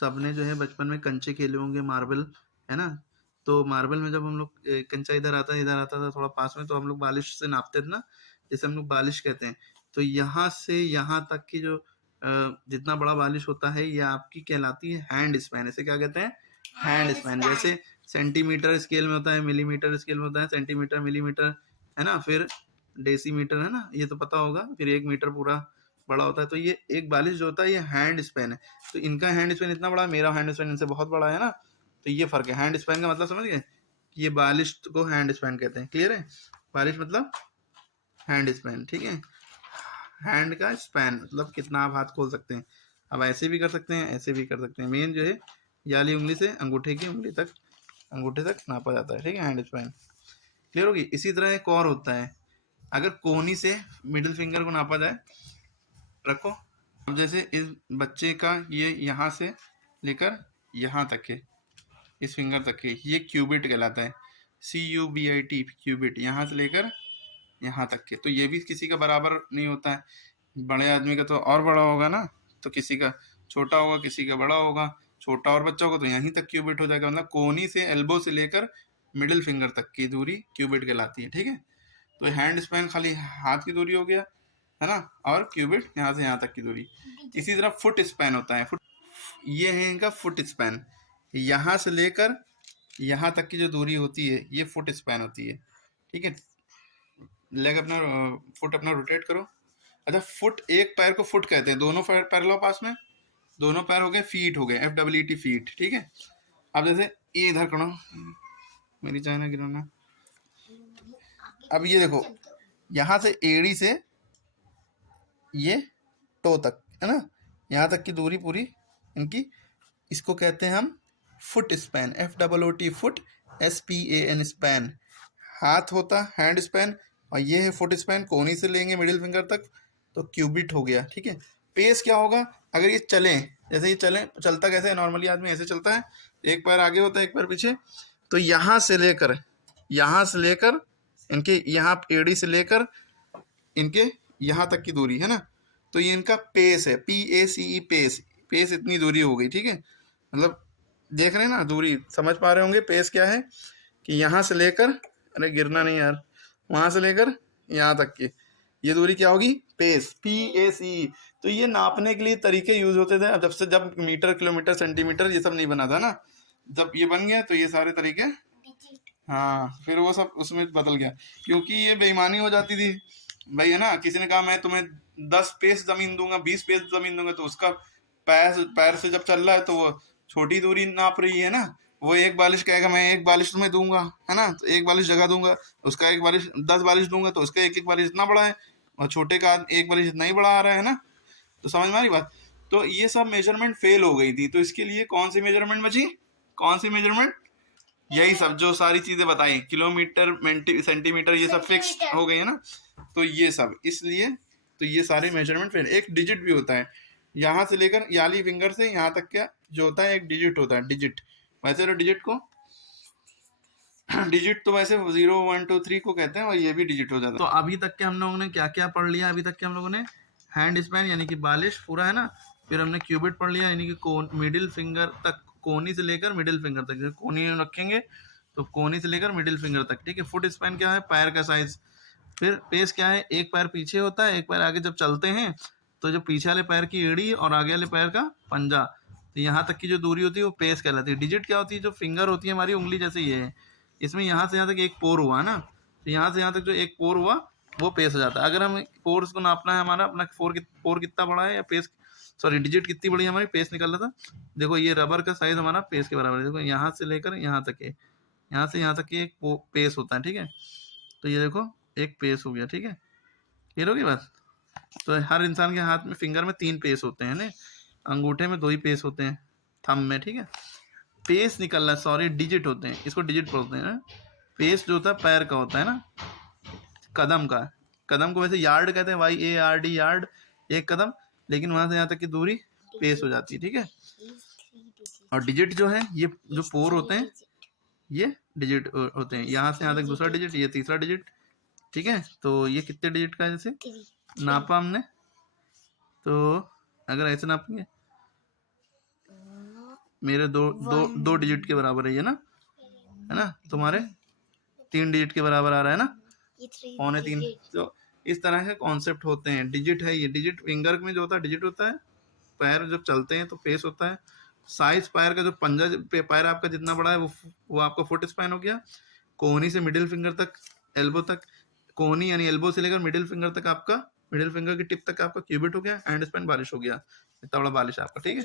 सबने जो है बचपन में कंचे खेले होंगे, मार्बल, है ना? तो मार्बल में जब हम लोग कंचा इधर आता था थोड़ा पास में, तो हम लोग बालिश से नापते थे ना, जैसे हम लोग बालिश कहते हैं। तो यहाँ से यहाँ तक की जो जितना बड़ा बालिश होता है, ये आपकी कहलाती है हैंड स्पैन। इसे क्या कहते हैं? Hand span. जैसे सेंटीमीटर स्केल में होता है, मिलीमीटर स्केल में होता है, सेंटीमीटर, मिलीमीटर, है ना? फिर डेसीमीटर, है ना? ये तो पता होगा। फिर 1 मीटर पूरा बड़ा होता है। तो ये एक बालिश जो होता है, ये हैंड स्पैन है। तो इनका हैंड स्पैन इतना बड़ा है, मेरा हैंड स्पैन इनसे बहुत बड़ा है ना। तो ये फर्क है। हैंड स्पैन का मतलब समझ गए? ये बालिश को हैंड स्पैन कहते हैं। क्लियर है? बालिश मतलब हैंड स्पैन, ठीक है? हैंड का स्पैन मतलब कितना आप हाथ खोल सकते हैं। अब ऐसे भी कर सकते हैं, ऐसे भी कर सकते हैं। मेन जो है ये वाली उंगली से अंगूठे की उंगली तक, अंगूठे तक नापा जाता है, ठीक है? Hand span. क्लियर होगी? इसी तरह एक और होता है, अगर कोहनी से मिडिल फिंगर को नापा जाए, रखो। अब जैसे इस बच्चे का ये यहाँ से लेकर यहाँ तक के, इस फिंगर तक के, ये क्यूबिट कहलाता है। CUBIT, cubit. यहाँ से लेकर यहाँ तक के। तो ये भी किसी का बराबर नहीं होता है। बड़े आदमी का तो और बड़ा होगा ना, तो किसी का छोटा होगा, किसी का बड़ा होगा। छोटा और बच्चा होगा तो यहीं तक क्यूबिट हो जाएगा। मतलब कोहनी से, एल्बो से लेकर मिडिल फिंगर तक की दूरी क्यूबिट कहलाती है, ठीक है? तो हैंड स्पैन खाली हाथ की दूरी हो गया, है ना? और क्यूबिट यहाँ से यहाँ तक की दूरी। इसी तरह फुट स्पैन होता है। फुट, ये है इनका फुट स्पैन। यहाँ से लेकर यहाँ तक की जो दूरी होती है, ये फुट स्पैन होती है, ठीक है? लेग अपना, फुट अपना रोटेट करो। अच्छा, फुट, एक पैर को फुट कहते हैं। दोनों पैर पैर लो पास में, दोनों पैर हो गए फीट, हो गए FEET, फीट, ठीक है? अब जैसे ये इधर करो, मेरी चाइना गिराना। अब ये देखो, यहाँ से एड़ी से ये टो तक, है ना, यहाँ तक की दूरी पूरी इनकी, इसको कहते हैं हम foot span. FOOT, foot, SPAN, span. हाथ होता हैंड स्पैन, और ये है फुट स्पैन। कोहनी से लेंगे मिडिल फिंगर तक तो क्यूबिट हो गया, ठीक है? पेस क्या होगा? अगर ये चलें, जैसे ये चलें, चलता कैसे है? नॉर्मली आदमी ऐसे चलता है, एक पैर आगे होता है, एक पैर पीछे। तो यहाँ से लेकर इनके यहाँ एड़ी से लेकर इनके यहाँ तक की दूरी, है ना? तो ये इनका पेस है, PACE, पेस। पेस इतनी दूरी हो गई, ठीक है? मतलब देख रहे हैं ना दूरी, समझ पा रहे होंगे पेस क्या है? कि यहाँ से लेकर, अरे गिरना नहीं यार, वहां से लेकर यहाँ तक की ये दूरी क्या होगी? Pace, PACE। तो ये नापने के लिए तरीके यूज होते थे। अब जब मीटर, किलोमीटर, सेंटीमीटर ये सब नहीं बना था ना, जब ये बन गया तो ये सारे तरीके, हाँ, फिर वो सब उसमें बदल गया, क्योंकि ये बेईमानी हो जाती थी भाई, है ना? किसी ने कहा मैं तुम्हें 10 पेस जमीन दूंगा, 20 पेस जमीन दूंगा, तो उसका पैर पैर से जब चल रहा है तो वो छोटी दूरी नाप रही है ना। वो एक बालिश कहेगा मैं एक बालिश तुम्हें दूंगा, है ना? तो एक बालिश जगह दूंगा, उसका एक बालिश, 10 बालिश दूंगा तो उसका एक एक बालिश इतना बड़ा है, और छोटे का एक बालिश इतना ही बड़ा आ रहा है ना। तो समझ में आ रही बात? तो ये सब मेजरमेंट फेल हो गई थी। तो इसके लिए कौन सी मेजरमेंट बची? कौन सी मेजरमेंट? यही सब जो सारी चीजें बताई, किलोमीटर, सेंटीमीटर, ये सब फिक्स हो गई है ना। तो ये सब इसलिए, तो ये सारे मेजरमेंट फिर एक डिजिट भी होता है। यहाँ से लेकर याली फिंगर से यहाँ तक का जो होता है एक डिजिट होता है, डिजिट। वैसे तो डिजिट को डिजिट तो वैसे 0, 1, 2, 3 को कहते हैं, और ये भी डिजिट हो जाता है। तो अभी तक के हम लोगों ने क्या क्या पढ़ लिया? अभी तक के हम लोगों ने हैंड स्पैन यानी कि बालिश पूरा, है ना? फिर हमने क्यूबिट पढ़ लिया यानी कि मिडिल फिंगर तक, कोहनी से लेकर मिडिल फिंगर तक। जैसे कोहनी रखेंगे तो कोहनी से लेकर मिडिल फिंगर तक, ठीक है? फुट स्पैन क्या है? पैर का साइज। फिर पेस क्या है? एक पैर पीछे होता है, एक पैर आगे। जब चलते हैं तो जो पीछे वाले पैर की एड़ी और आगे वाले पैर का पंजा, तो यहाँ तक की जो दूरी होती है वो पेस कहलाती है। डिजिट क्या होती है? जो फिंगर होती है हमारी उंगली जैसे ये है, इसमें यहाँ से यहाँ तक एक पोर हुआ ना, तो यहाँ से यहाँ तक जो एक पोर हुआ वो पेस हो जाता है। अगर हम पोर्स को नापना है हमारा अपना, पोर कितना बड़ा है या पेस, सॉरी डिजिट कितनी बड़ी है हमारी, पेस निकल रहा था। देखो ये रबर का साइज हमारा पेस के बराबर है। देखो यहाँ से लेकर यहाँ तक है, यहाँ से यहाँ तक एक पेस होता है, ठीक है? तो ये देखो एक पेस हो गया, ठीक है? क्लियर होगी बात? तो हर इंसान के हाथ में, फिंगर में 3 पेस होते हैं ना, अंगूठे में 2 ही पेस होते हैं, थंब में, ठीक है? पेस निकल रहा है, सॉरी डिजिट होते हैं, इसको डिजिट बोलते हैं ना। पेस जो होता है पैर का होता है ना, कदम का। कदम को वैसे यार्ड कहते हैं, YARD, यार्ड, एक कदम। लेकिन वहां से यहाँ तक की दूरी पेस हो जाती है, ठीक है? और डिजिट जो है, ये जो पोर होते हैं ये डिजिट होते हैं। यहाँ से यहाँ तक दूसरा डिजिट, ये तीसरा डिजिट, ठीक है? तो ये कितने डिजिट का है? जैसे नापा हमने, तो अगर ऐसे नापेंगे मेरे दो दो दो डिजिट के बराबर है ये ना, है ना, तुम्हारे 3 डिजिट के बराबर आ रहा है ना, ये 3 पौने 3। तो इस तरह के कॉन्सेप्ट होते हैं। डिजिट है ये, डिजिट फिंगर में जो होता है डिजिट होता है, पैर जब चलते हैं तो फेस होता है। साइज पैर का जो पंजा पैर आपका जितना बड़ा है वो आपका फुट स्पैन हो गया। कोहनी से मिडिल फिंगर तक, एल्बो तक, कोहनी यानी एल्बो से लेकर मिडिल फिंगर तक आपका, मिडिल फिंगर की टिप तक आपका क्यूबिट हो गया, एंड स्पैन बालिश हो गया। इतना बड़ा बालिश आपका, ठीक है।